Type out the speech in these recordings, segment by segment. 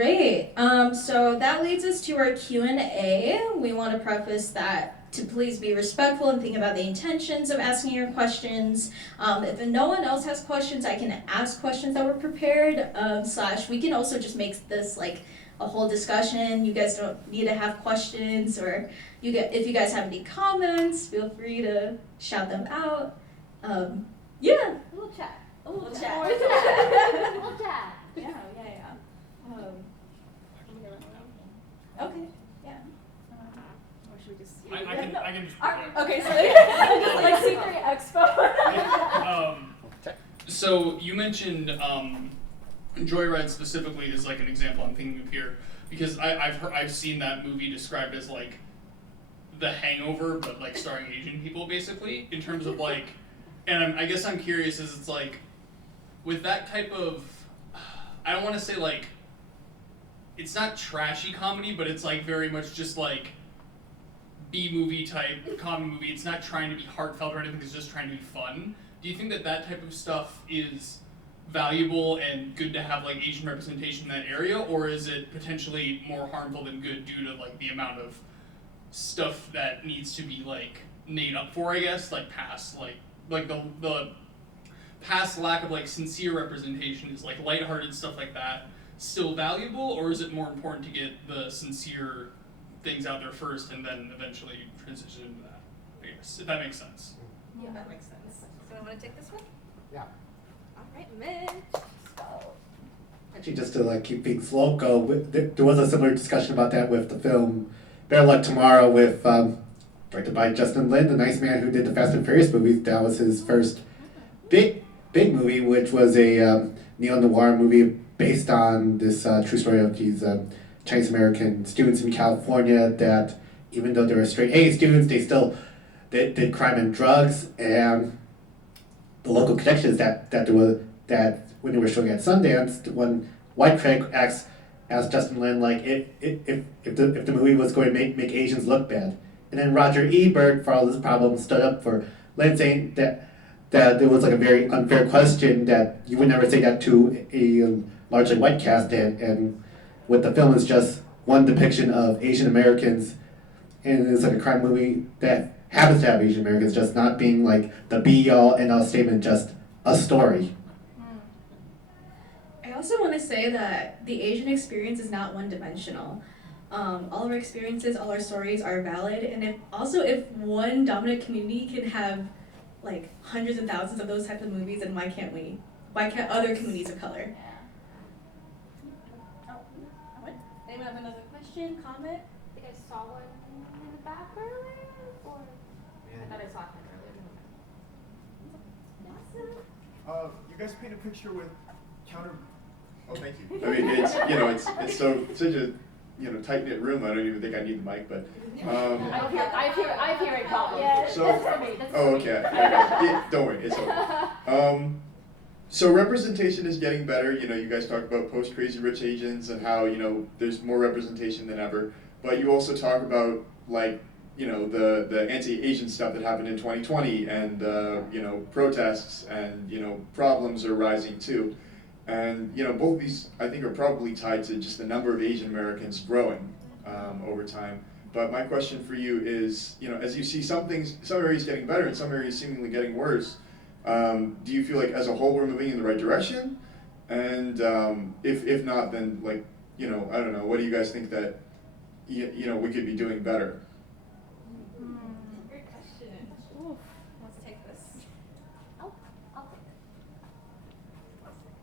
Great. So that leads us to our Q&A. We want to preface that to please be respectful and think about the intentions of asking your questions. If no one else has questions, I can ask questions that were prepared, / we can also just make this like a whole discussion. You guys don't need to have questions, or if you guys have any comments, feel free to shout them out. Yeah. A little chat. A little chat. A little chat. Yeah. Okay. Yeah. Or should we just? I can just. Okay, so like C3 Expo. So you mentioned Joyride specifically is like an example I'm thinking of here, because I've seen that movie described as like The Hangover, but like starring Asian people basically, in terms of like, and I guess I'm curious is it's like, with that type of, I don't want to say like, it's not trashy comedy, but it's like very much just like B-movie type comedy movie. It's not trying to be heartfelt or anything, it's just trying to be fun. Do you think that that type of stuff is valuable and good to have like Asian representation in that area, or is it potentially more harmful than good due to like the amount of stuff that needs to be like made up for, I guess, like past like the past lack of like sincere representation is like lighthearted stuff like that still valuable, or is it more important to get the sincere things out there first and then eventually transition into that? I guess, if that makes sense. Yeah, that makes sense. So I want to take this one? Yeah. All right, Mitch. So. Actually, just to like keep things local, there was a similar discussion about that with the film Better Luck Tomorrow, with directed by Justin Lin, the nice man who did the Fast and Furious movies. That was his first big movie, which was a neo-noir movie based on this true story of these Chinese American students in California that, even though they were straight A students, they still did crime and drugs, and the local connections that there was, that when they were showing at Sundance, one white critic asked Justin Lin like if the movie was going to make Asians look bad, and then Roger Ebert, for all this problem, stood up for Lin, saying that there was like a very unfair question, that you would never say that to a largely white cast, and what the film is just one depiction of Asian Americans, and it's like a crime movie that happens to have Asian Americans, just not being like the be-all end-all statement, just a story. I also want to say that the Asian experience is not one-dimensional. All of our experiences, all our stories are valid, and if one dominant community can have like hundreds and thousands of those types of movies, then why can't we? Why can't other communities of color? Anyone have another question, comment? I think I saw one in the back earlier, or I thought I saw him earlier. You guys paint a picture with counter. Oh, thank you. I mean, it's such a tight knit room. I don't even think I need the mic, but. I hear a problem. Yeah, so, that's for me. Okay. Yeah, don't worry, it's okay. So representation is getting better. You guys talk about post Crazy Rich Asians and how there's more representation than ever. But you also talk about like the anti-Asian stuff that happened in 2020, and protests, and problems are rising too. And both of these I think are probably tied to just the number of Asian Americans growing over time. But my question for you is, as you see some areas getting better and some areas seemingly getting worse, do you feel like as a whole we're moving in the right direction? And if not, then like, I don't know, what do you guys think that we could be doing better? Great question. Oof. Let's take this. I'll take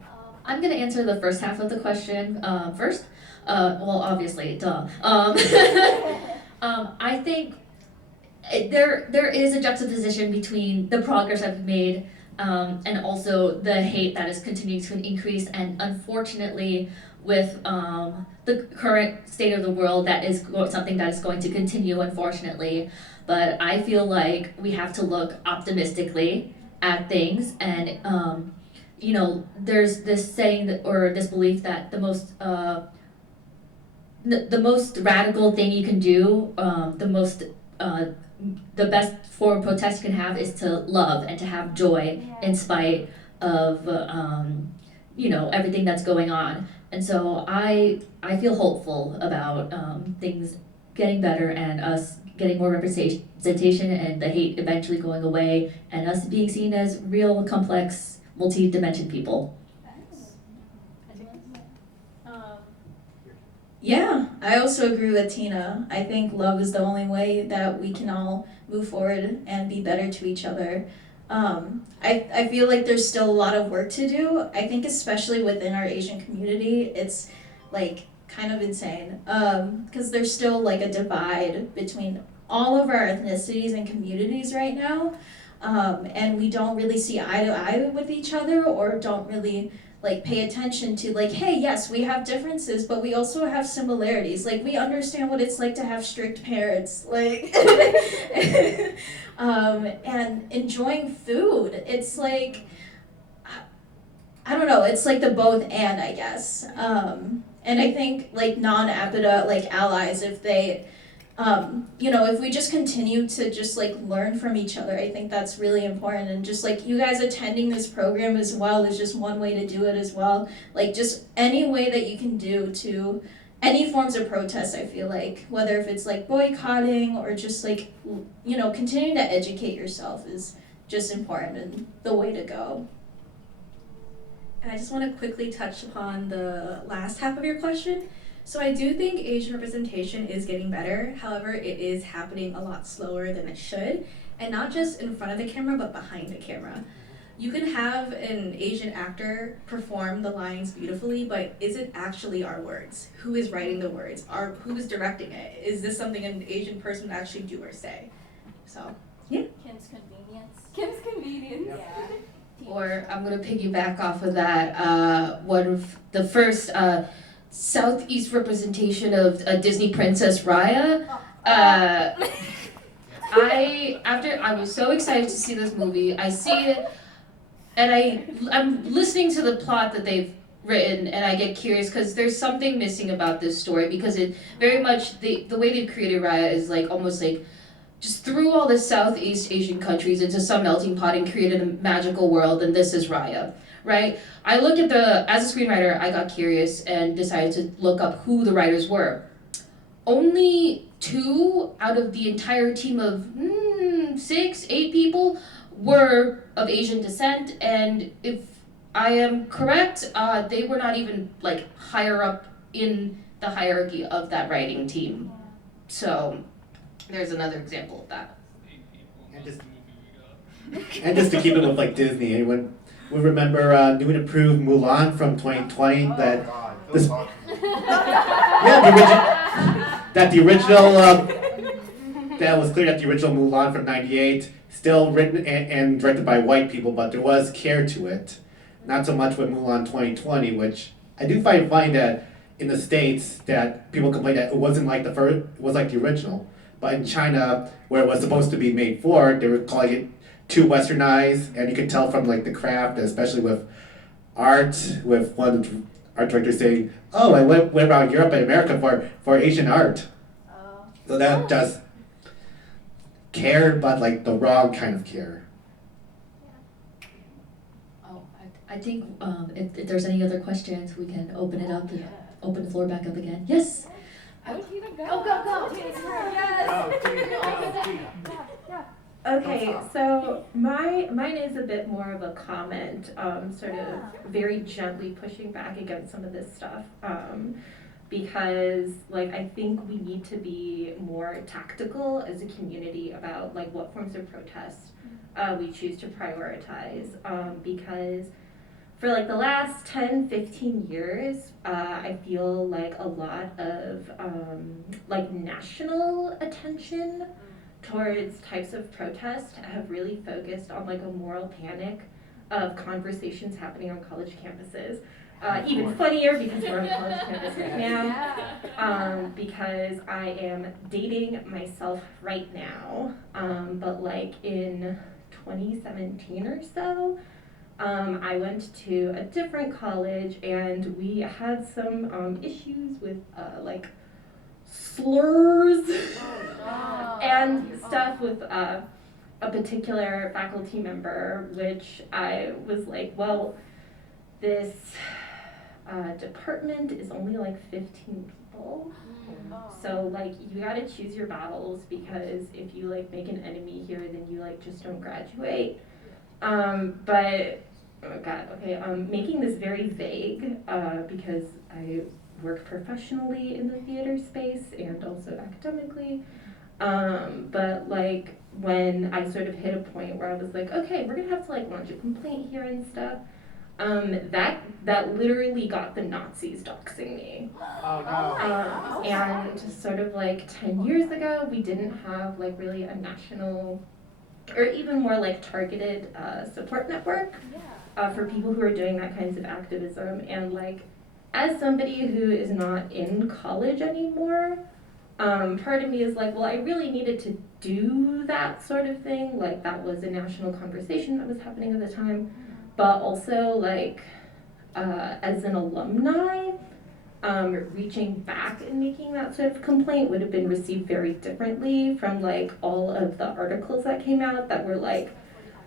it. I'm going to answer the first half of the question first. Well, obviously, duh. I think there is a juxtaposition between the progress that we've made and also the hate that is continuing to increase, and unfortunately with the current state of the world, that is something that is going to continue, unfortunately. But I feel like we have to look optimistically at things, and there's this saying that, or this belief that the most radical thing you can do, the best form of protest you can have is to love and to have joy in spite of everything that's going on. And so I feel hopeful about things getting better and us getting more representation and the hate eventually going away and us being seen as real, complex, multi-dimension people. Yeah, I also agree with Tina. I think love is the only way that we can all move forward and be better to each other. I feel like there's still a lot of work to do. I think especially within our Asian community, it's like kind of insane. Because there's still like a divide between all of our ethnicities and communities right now. And we don't really see eye to eye with each other or don't really like pay attention to like, hey, yes, we have differences, but we also have similarities. Like we understand what it's like to have strict parents, like, and enjoying food. It's like, I don't know, it's like the both and, I guess. And I think like non-APIDA like allies, if they, if we just continue to just like learn from each other, I think that's really important. And just like you guys attending this program as well is just one way to do it as well. Like just any way that you can do to any forms of protest, I feel like, whether if it's like boycotting or just like, continuing to educate yourself is just important and the way to go. And I just want to quickly touch upon the last half of your question. So I do think Asian representation is getting better. However, it is happening a lot slower than it should. And not just in front of the camera, but behind the camera. You can have an Asian actor perform the lines beautifully, but is it actually our words? Who is writing the words? Who is directing it? Is this something an Asian person would actually do or say? So, yeah. Kim's convenience. Kim's convenience. Yeah. Or I'm gonna piggyback off of that. One of the first Southeast representation of a Disney princess Raya. I was so excited to see this movie. I see it, and I'm listening to the plot that they've written, and I get curious because there's something missing about this story because it very much the way they've created Raya is like almost like just threw all the Southeast Asian countries into some melting pot and created a magical world, and this is Raya, right? I look at as a screenwriter, I got curious and decided to look up who the writers were. Only 2 out of the entire team of 6, 8 people were of Asian descent, and if I am correct, they were not even like higher up in the hierarchy of that writing team. So there's another example of that. And just to keep it with like Disney, anyone would remember new and improved Mulan from 2020 that was clear that the original Mulan from '98 still written and directed by white people, but there was care to it. Not so much with Mulan 2020, which I do find funny that in the States that people complain that it wasn't like the first, it was like the original. But in China, where it was supposed to be made for, they were calling it too westernized, and you could tell from like the craft, especially with art, with one art director saying, "Oh, I went around Europe and America for Asian art." So that just cared, but like the wrong kind of care. Oh, I think if there's any other questions, we can open it up and open the floor back up again. Yes. Go. Yes. Okay, so mine is a bit more of a comment, sort of very gently pushing back against some of this stuff, because like I think we need to be more tactical as a community about like what forms of protest we choose to prioritize, because for like the last 10-15 years, I feel like a lot of like national attention towards types of protest have really focused on like a moral panic of conversations happening on college campuses. Even funnier because we're on a college campus right now, because I am dating myself right now, but like in 2017 or so, I went to a different college and we had some issues with like slurs and stuff with a particular faculty member, which I was like, well, this department is only like 15 people. So like you gotta choose your battles, because if you like make an enemy here, then you like just don't graduate. But oh god, okay, making this very vague, because I work professionally in the theater space and also academically. But like when I sort of hit a point where I was like, okay, we're gonna have to like launch a complaint here and stuff, that literally got the Nazis doxing me. Oh no. And sort of like 10 years ago, we didn't have like really a national or even more like targeted support network for people who are doing that kinds of activism. And like, as somebody who is not in college anymore, part of me is like, well, I really needed to do that sort of thing. Like that was a national conversation that was happening at the time. But also like, as an alumni, reaching back and making that sort of complaint would have been received very differently from like all of the articles that came out that were like,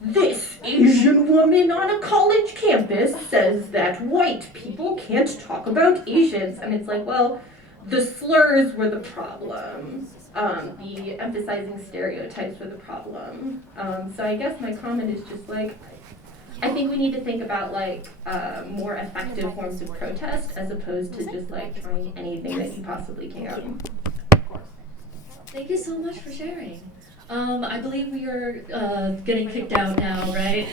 this Asian woman on a college campus says that white people can't talk about Asians. And it's like, well, the slurs were the problem. The emphasizing stereotypes were the problem. So I guess my comment is just like, I think we need to think about like more effective forms of protest as opposed to just like trying anything that you possibly can. Thank you so much for sharing. I believe we are getting kicked out now, right?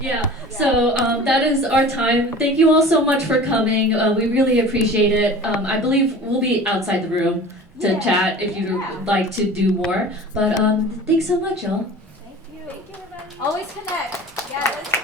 Yeah, so that is our time. Thank you all so much for coming. We really appreciate it. I believe we'll be outside the room to chat if you'd like to do more. But thanks so much, y'all. Thank you. Thank you, everybody. Always connect. Yeah, let's